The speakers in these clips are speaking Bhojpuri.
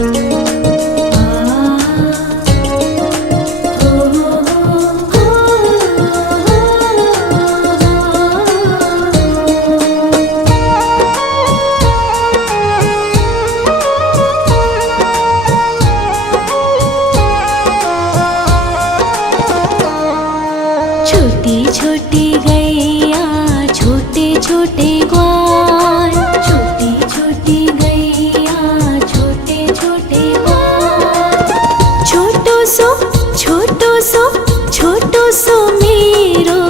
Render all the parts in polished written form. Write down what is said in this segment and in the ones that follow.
छोटी छोटी गैया छोटे छोटे ग्वाल, छोटी छोटी गैया छोटे छोटे ग्वाल। छोटो सो मेरो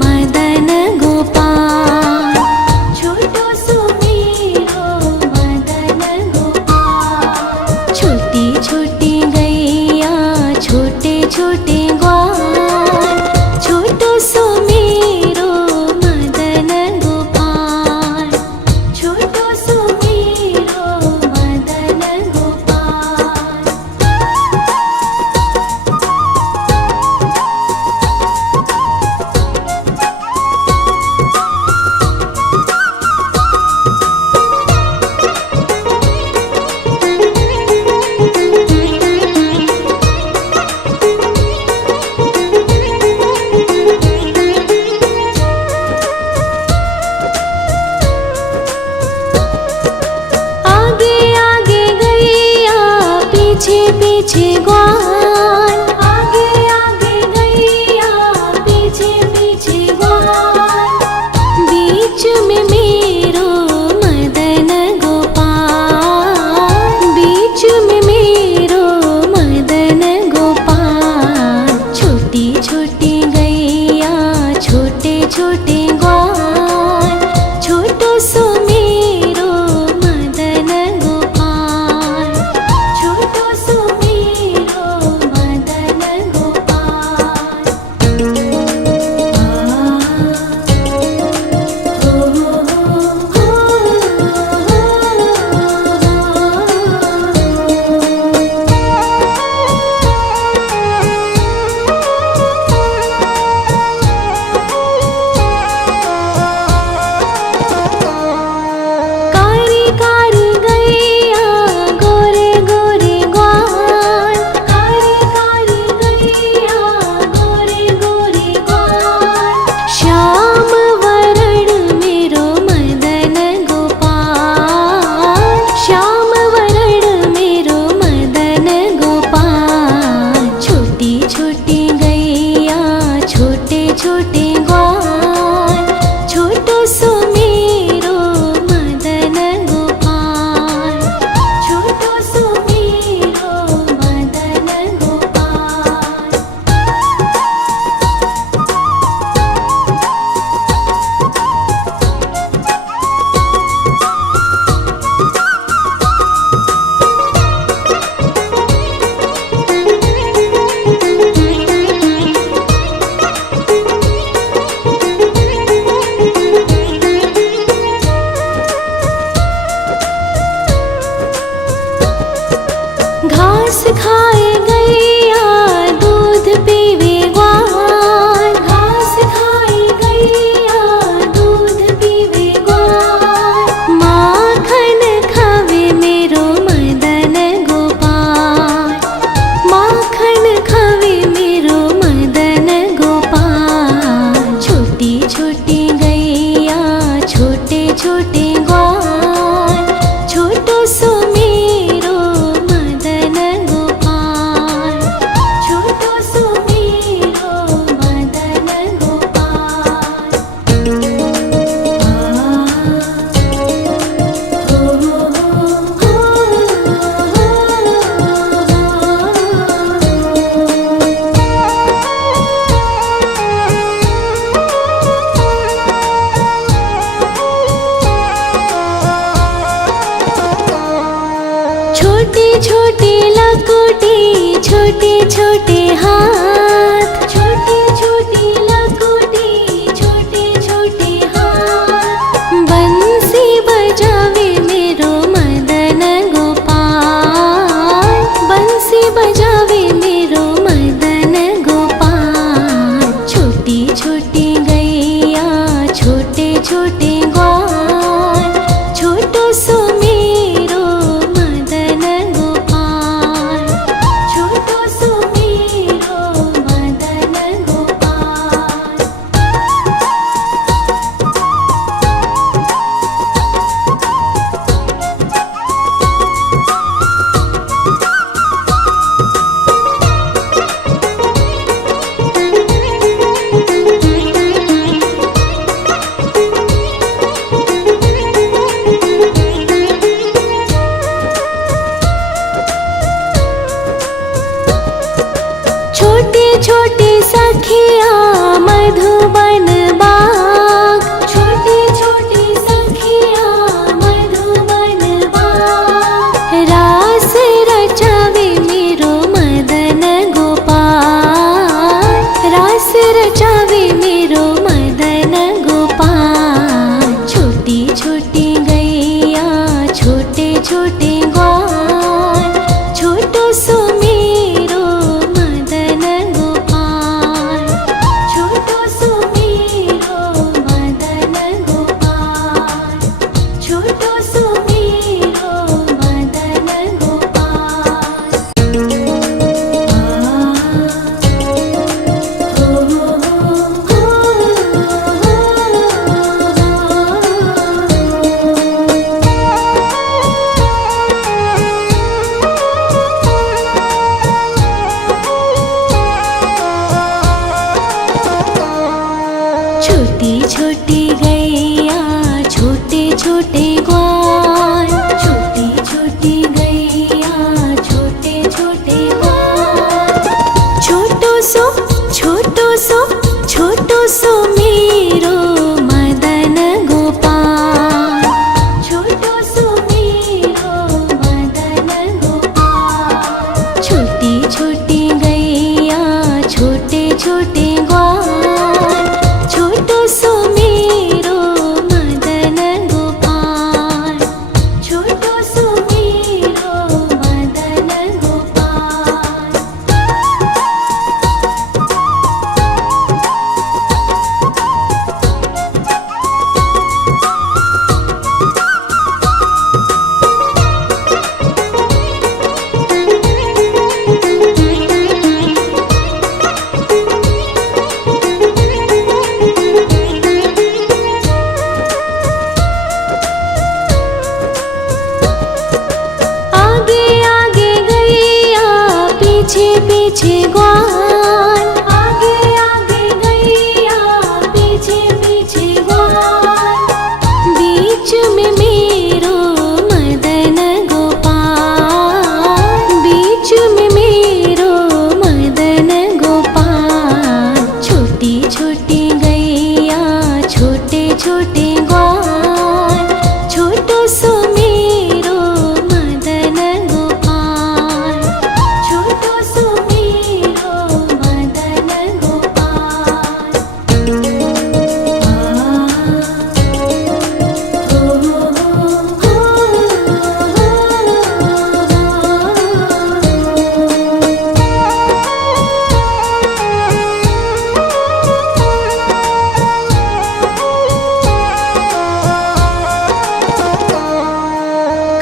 मदन गोपाल, छोटो सो मेरो मदन गोपाल। छोटी छोटी गैया छोटे छोटे ग्वाल, छोटो सो मेरो मदन गोपाल, छोटो सो मेरो मदन गोपाल। पीछे पीछे ग्वाल, आगे आगे गैया पीछे पीछे ग्वाल। बीच में मेरो मदन गोपाल, बीच में मेरो मदन गोपाल। छोटी छोटी गैया छोटे छोटे ग्वाल, छोटो सो मेरो मदन गोपाल, छोटो सो मेरो मदन गोपाल। कारी कारी गैया गोरे गोरे ग्वाल, कारी कारी गैया गोरे गोरे ग्वाल। श्याम वरण मेरो मदन गोपाल, श्याम वरण मेरो मदन गोपाल। छोटी छोटी गैया छोटे छोटे ग्वाल, छोटो सो मेरो मदन गोपाल, छोटो सो मेरो मदन गोपाल। घास खाए गैया दूध पीवे ग्वाल, घास खाए गैया दूध पीवे ग्वाल। माखन खावे मेरो मदन गोपाल, माखन खावे मेरो मदन गोपाल। छोटी छोटी गैया छोटे छोटे ग्वाल, छोटो सो मेरो मदन गोपाल, छोटो सो मेरो मदन गोपाल। छोटी छोटी लकुटी छोटे छोटे हाथ, छोटी छोटी लकुटी छोटे छोटे हाथ। बंसी बजावे मेरो मदन गोपाल, बंसी बजावे मेरो मदन गोपाल। छोटी छोटी गैया छोटे छोटे ग्वाल, छोटो सो मेरो मदन गोपाल, छोटी सखिया मधुबन बाग, छोटी छोटी सखिया मधुबन बाग। रास रचावे मेरो मदन गोपाल, रास रचावे मेरो मदन गोपाल। छोटी छोटी गैया छोटे छोटे ग्वाल, छोटो सो मेरो मदन गोपाल, छोटो सो मेरो मदन गोपाल, छोटो सो मेरो मदन गोपाल। छोटी छोटी गैया छोटे छोटे ग्वाल, छोटी छोटी गैया छोटे छोटे ग्वाल। छोटो सो छोटो सो छोटो सो मेरो मदन गोपाल, छोटो सो मेरो मदन गोपाल। छोटी छोटी गैया छोटे छोटे ग्वाल, छोटो सो मेरो मदन गोपाल, छोटो सो मेरो मदन गोपाल। आगे आगे गैया पीछे पीछे ग्वाल, आगे आगे गैया पीछे पीछे ग्वाल। बीच में मेरो मदन गोपाल, बीच में मेरो मदन गोपाल। छोटी छोटी गैया छोटे छोटे ग्वाल, छोटो सो मेरो मदन गोपाल, छोटो सो मेरो मदन गोपाल।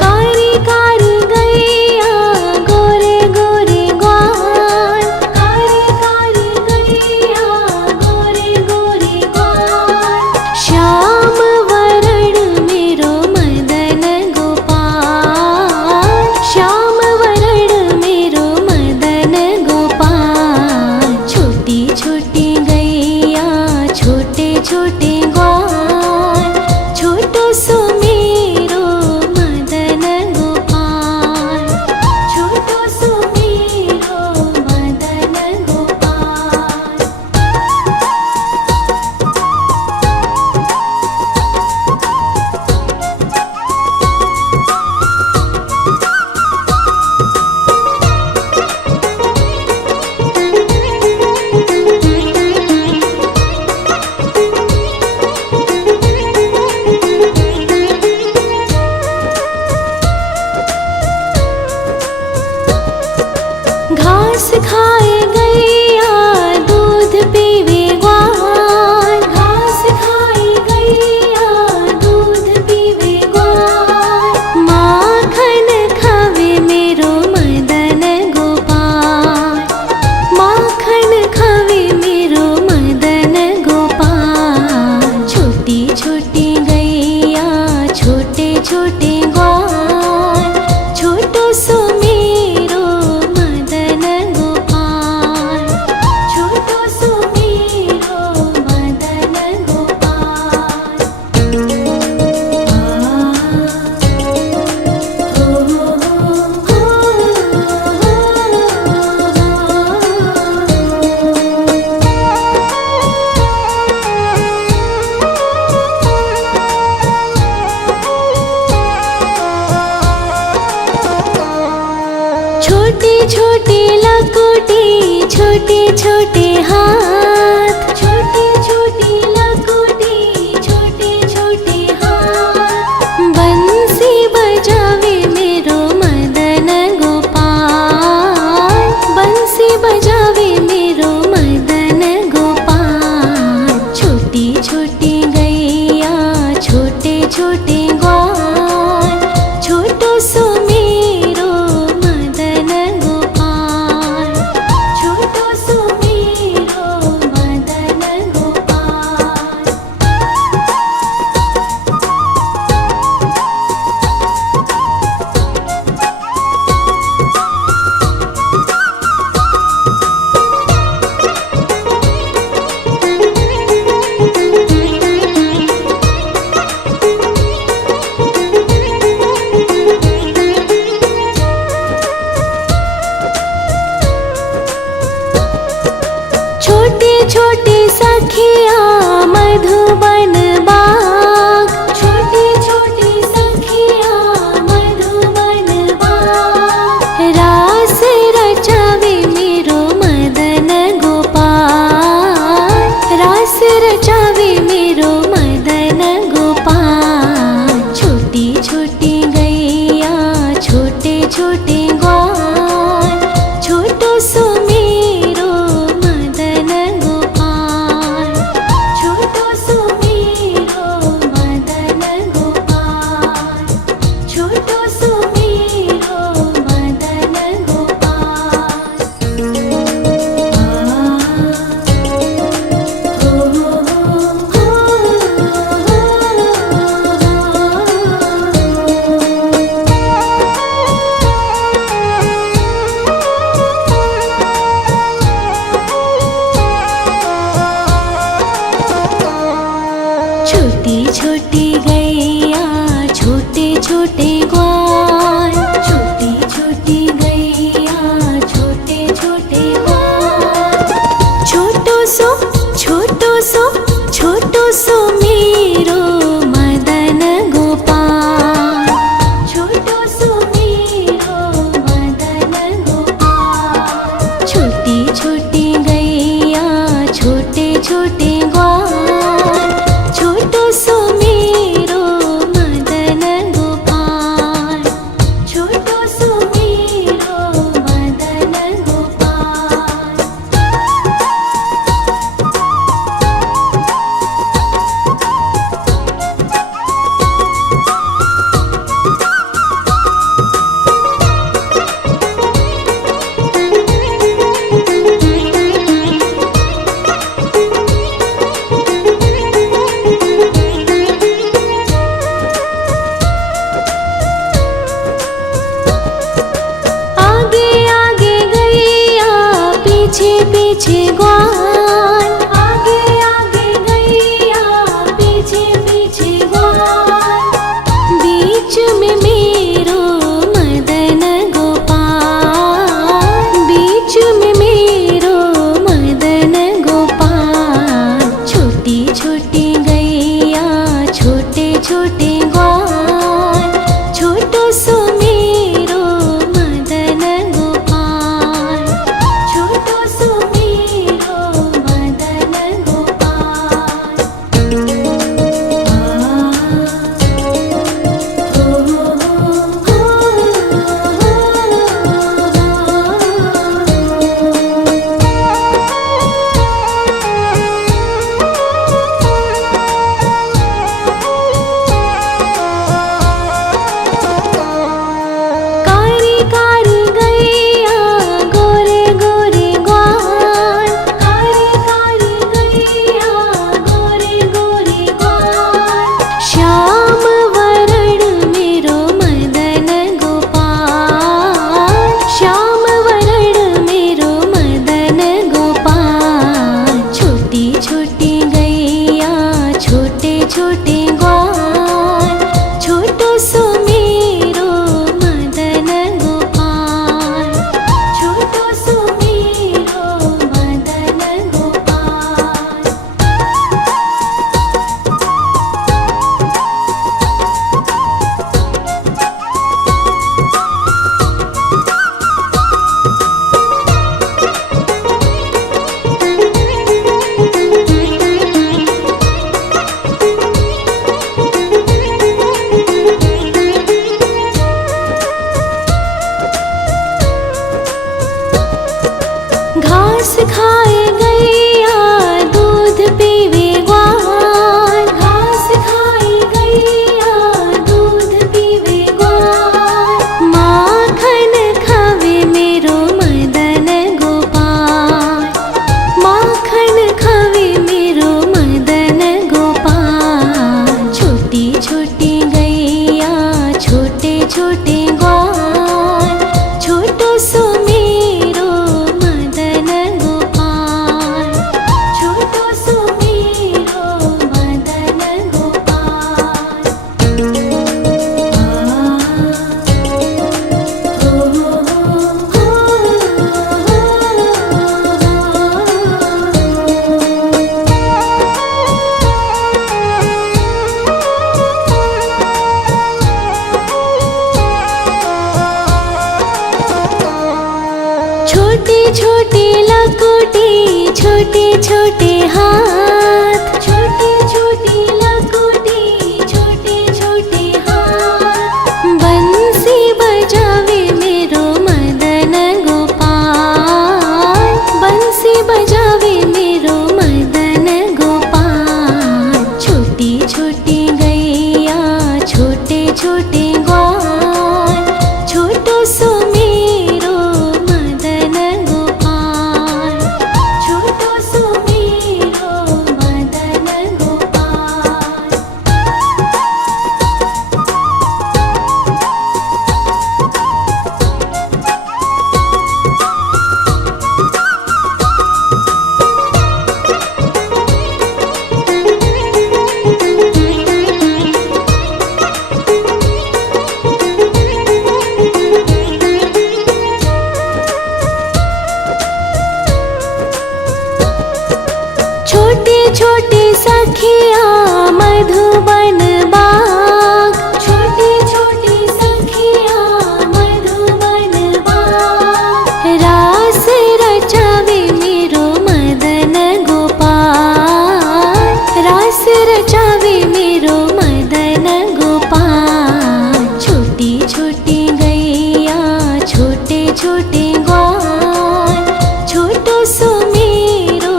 कारी कारी गैया गोरे गोरे ग्वाल, कारी कारी गैया गोरे गोरे ग्वाल। श्याम वरण मेरो मदन गोपाल, श्याम वरण मेरो मदन गोपाल। छोटी छोटी गैया छोटे छोटे ग्वाल, छोटो सो मेरो मदन गोपाल, छोटो सो मेरो मदन गोपाल। घास खाए गैया दूध पीवे ग्वाल, घास खाए गैया दूध पीवे ग्वाल। माखन खावे मेरो मदन गोपाल, माखन खावे मेरो मदन गोपाल। छोटी छोटी गैया छोटे छोटे ग्वाल, छोटो सो मेरो मदन गोपाल, छोटे छोटे लकोटी छोटे छोटे हाथ, छोटे छोटे लकोटी छोटे छोटे हाथ। बंसी बजावे मेरो मदन गोपाल, बंसी बजावे मेरो मदन गोपाल। छोटी छोटी गैया छोटे छोटे ग्वाल, छोटो सो मेरो मदन गोपाल, छोटो सो मेरो मदन गोपाल। छोटे छोटे सखिया मधुबन बाग, छोटे छोटे सखिया मधुबन बाग। रास रचावे मेरो मदन गोपाल, रास रचावे मेरो मदन गोपाल। छोटी छोटी गैया छोटे छोटे ग्वाल, छोटो सो मेरो मदन गोपाल, छोटो सो मेरो मदन गोपाल, छोटो सो मेरो मदन गोपाल। छोटी छोटी गैया छोटे छोटे ग्वाल, छोटी छोटी गैया छोटे छोटे ग्वाल। छोटो सो छोटो सो छोटो सो मेरो मदन गोपाल, छोटो सो मेरो मदन गोपाल। छोटी छोटी गैया छोटे छोटे ग्वाल, छोटो सो मेरो मदन गोपाल, छोटो सो मेरो मदन गोपाल। आगे आगे गैया पीछे पीछे ग्वाल, आगे आगे गैया पीछे पीछे ग्वाल। बीच में मेरो मदन गोपाल, बीच में मेरो मदन गोपाल। छोटी छोटी गैया छोटे छोटे ग्वाल, छोटो सो मेरो मदन गोपाल, छोटो सो मेरो घास खाए गैया दूध पीवे ग्वाल, घास खाए गैया दूध पीवे ग्वाल। माखन खावे मेरो मदन गोपाल, माखन खावे मेरो मदन गोपाल। छोटी छोटी गैया छोटे छोटे ग्वाल, छोटो सो मेरो मदन गोपाल, छोटो सो मेरो मदन गोपाल। छोटी छोटी लकुटी छोटे छोटे हाथ, छोटी छोटी लकुटी छोटे छोटे हाथ। बंसी बजावे मेरो मदन गोपाल, बंसी बजावे मेरो मदन गोपाल। छोटी छोटी गैया छोटे छोटे ग्वाल, छोटो सो मेरो मदन गोपाल, छोटो सो मेरो मदन गोपाल। छोटे छोटे सखिया मधुबन बाग, छोटे छोटे सखिया मधुबन बाग। रास रचावे मेरो मदन गोपाल, रास रचावे मेरो मदन गोपाल। छोटी छोटी गैया छोटे छोटे ग्वाल, छोटो सो मेरो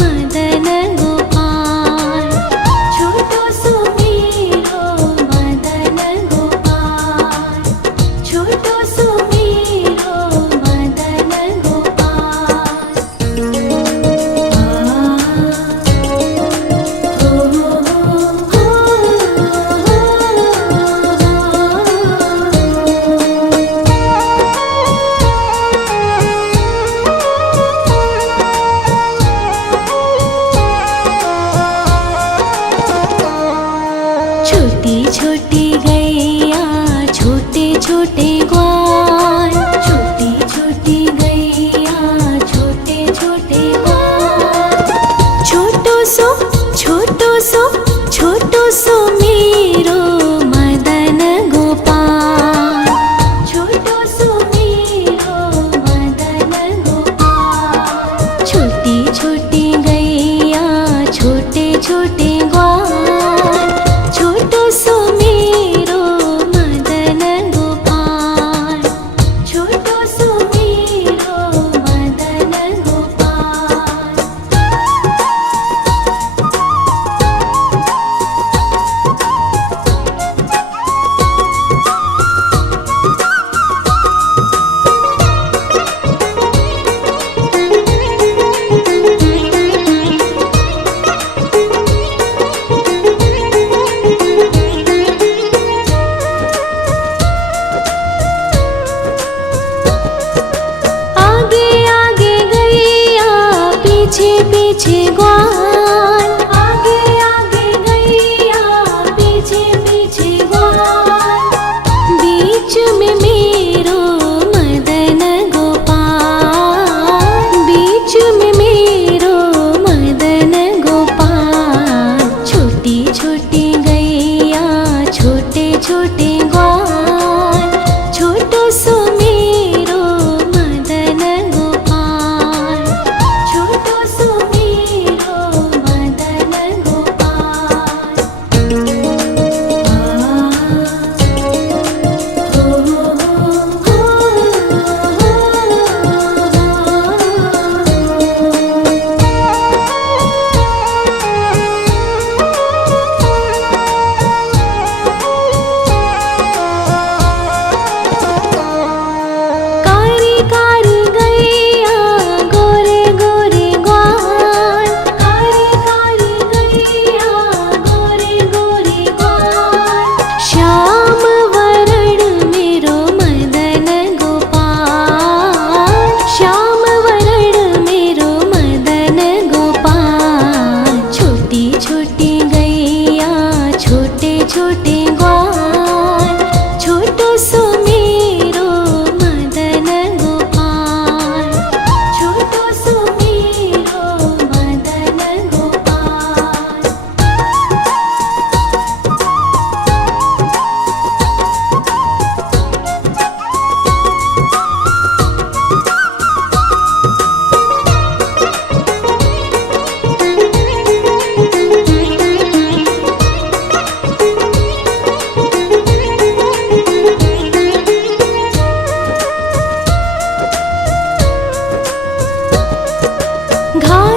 मदन गोपाल, छोटो सो मेरो मदन गोपाल, छोटो सो मेरो मदन गोपाल। छोटी छोटी गैया छोटे छोटे ग्वाल, छोटी छोटी गैया छोटे छोटे ग्वाल। छोटो सो छोटो सो छोटो सो मेरो मदन गोपाल, छोटो सो मेरो मदन गोपाल। छोटी छोटी गैया छोटे छोटे ग्वाल, छोटो सो मेरो मदन गोपाल, छोटो सो मेरो मदन गोपाल। आगे आगे गैया पीछे पीछे ग्वाल, आगे आगे गैया पीछे पीछे ग्वाल। बीच में मेरो मदन गोपाल, बीच में मेरो मदन गोपाल। छोटी छोटी गैया छोटे छोटे ग्वाल, छोटो सो मेरो मदन गोपाल, छोटो सो मेरो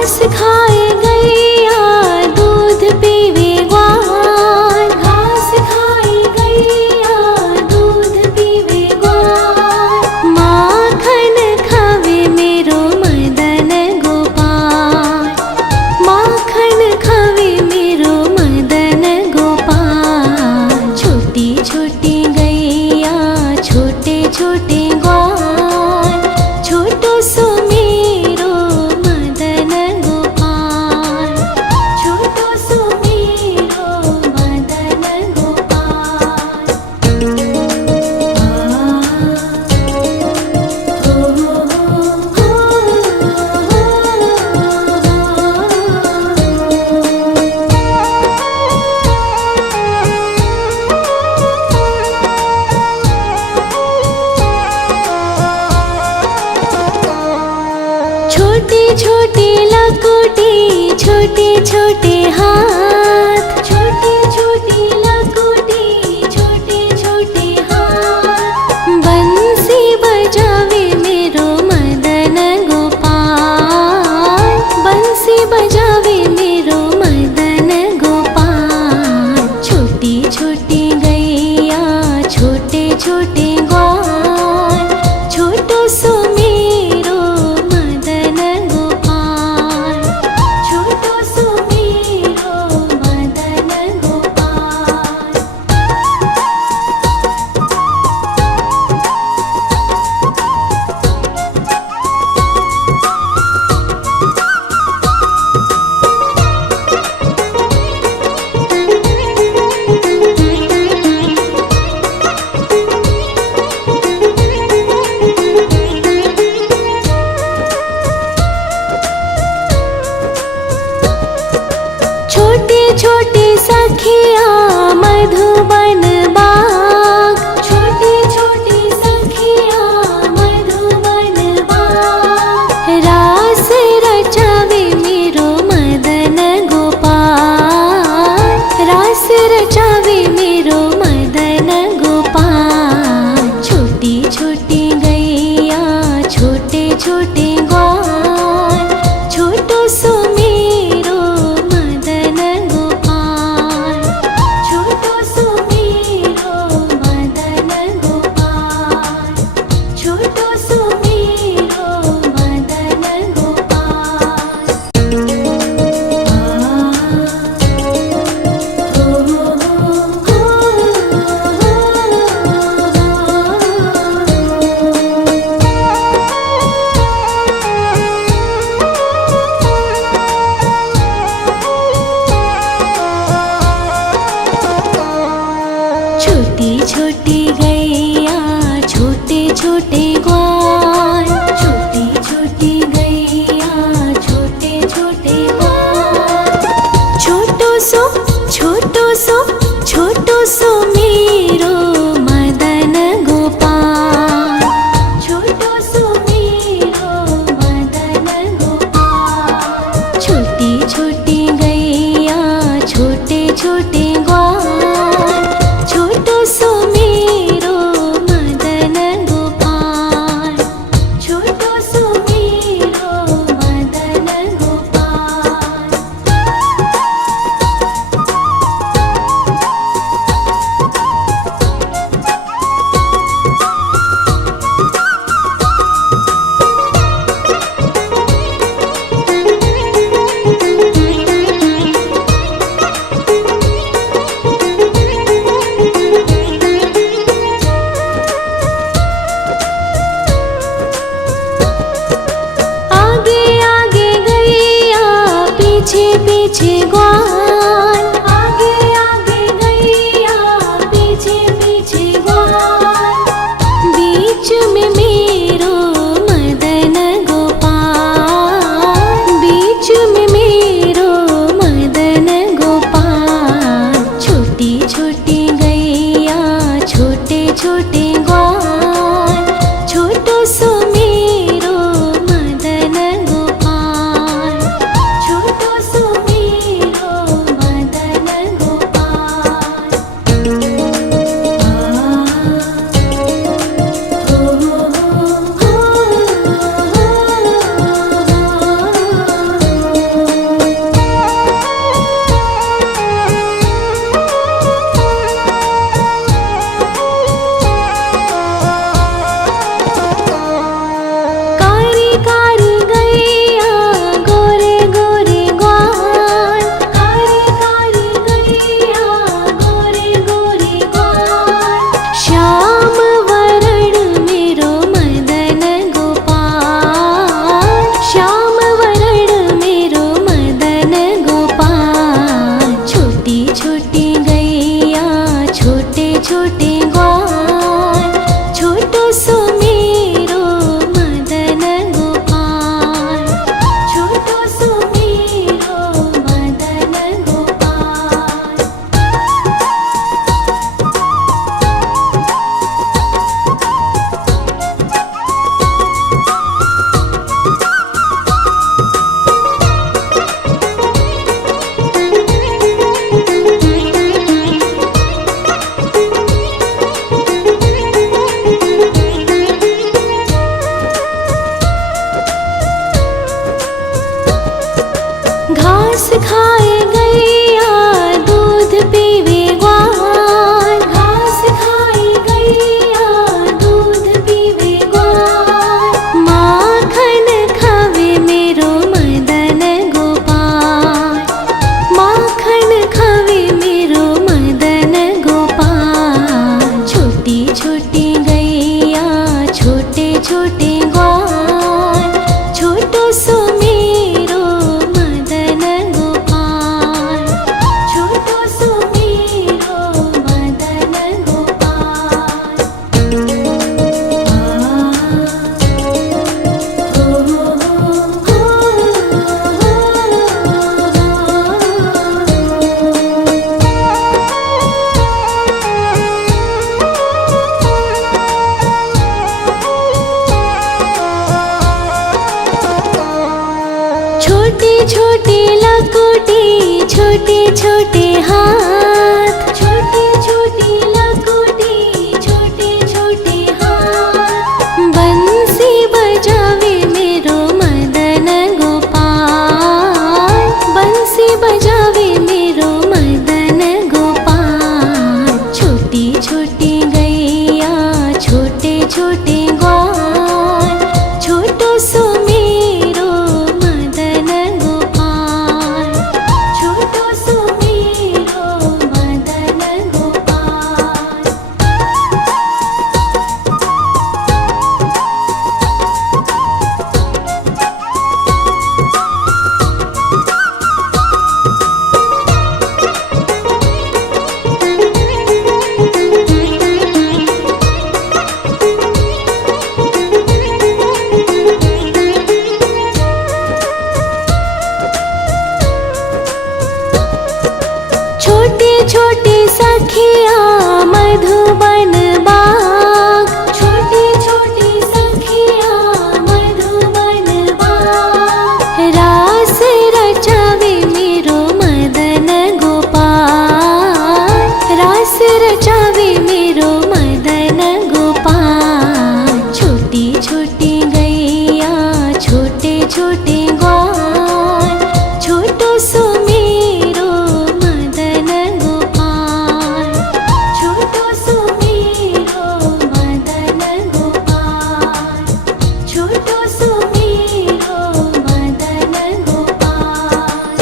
घास खाए गैया दूध पीवे ग्वाल, घास खाए गैया दूध पीवे ग्वाल। माखन खावे मेरो मदन गोपाल, माखन खावे मेरो मदन गोपाल। छोटी छोटी गैया छोटे छोटे ग्वाल, छोटो सो मेरो मदन गोपाल, छोटो सो मेरो मदन गोपाल। छोटी छोटी लकुटी छोटे छोटे हाथ, छोटी छोटी लकुटी छोटे छोटे हाथ। बंसी बजावे मेरो मदन गोपाल, बंसी बजावे मेरो मदन गोपाल। छोटी छोटी गैया छोटे छोटे ग्वाल, छोटो सो मेरो मदन गोपाल, छोटो सो मेरो मदन गोपाल। छोटे छोटे सखिया मधुबन बाग, छोटे छोटे सखिया मधुबन बाग। रास रचावे मेरो मदन गोपाल, रास रचावे मेरो मदन गोपाल। छोटी छोटी गैया छोटे छोटे ग्वाल, छोटो सो मेरो मदन गोपाल, छोटो सो मेरो मदन गोपाल, छोटो सो मेरो मदन गोपाल। छोटी छोटी गैया छोटे छोटे ग्वाल, छोटी छोटी गैया छोटे छोटे ग्वाल। छोटो सो छोटो सो छोटो सो मेरो मदन गोपाल, छोटो सो मेरो मदन गोपाल। छोटी छोटी गैया छोटे छोटे ग्वाल, छोटो सो मेरो मदन गोपाल, छोटो सो मेरो मदन गोपाल। आगे आगे गैया पीछे पीछे ग्वाल, आगे आगे गैया पीछे पीछे ग्वाल। बीच में मेरो मदन गोपाल, बीच में मेरो मदन गोपाल। छोटी छोटी गैया छोटे छोटे ग्वाल, छोटो सो मेरो मदन गोपाल, छोटो सो मेरो छोटी लकोटी, छोटे छोटे हाथ, छोटी छोटी लकोटी, छोटे छोटे हाथ। बंसी बजावे मेरो मदन गोपाल, बंसी बजावे मेरो मदन गोपाल। छोटी छोटी गैया, छोटे छोटे ग्वाल, छोटो सो मेरो मदन गोपाल, छोटो सो मेरो मदन गोपाल। छोटी छोटी सखिया मधुबन बाग, छोटी छोटी सखिया मधुबन बाग। रास रचावे मेरो मदन गोपाल, रास रचावे मेरो मदन गोपाल। छोटी छोटी गैया, छोटे छोटे ग्वाल, छोटो सो मेरो मदन गोपाल, छोटो सो मेरो मदन गोपाल, छोटो सो मेरो मदन गोपाल।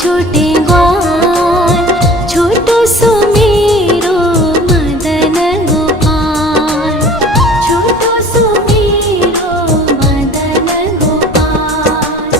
छोटे ग्वाल, छोटो सो मेरो मदन गोपाल, छोटो सो मेरो मदन गोपाल।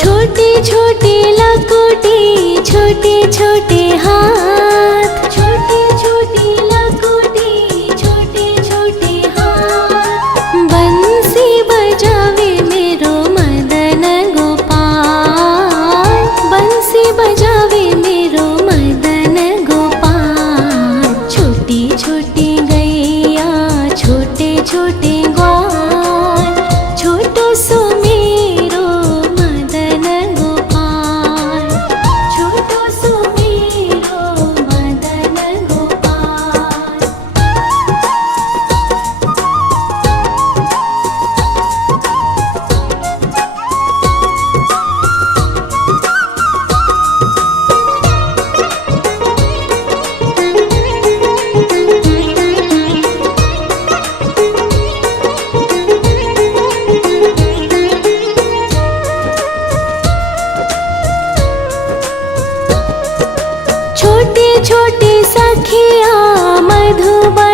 छोटी छोटी लकोटी, छोटे छोटे हाथ, छोटी छोटी लकोटी, छोटे छोटे हाथ। बंसी बजावे मेरो मदन गोपाल, बंसी बजावे मेरो मदन गोपाल। छोटी छोटी गैया, छोटे छोटे ग्वाल, छोटो सो मेरो मदन गोपाल, छोटो सो मेरो मदन गोपाल। छोटी छोटी सखिया मधुबन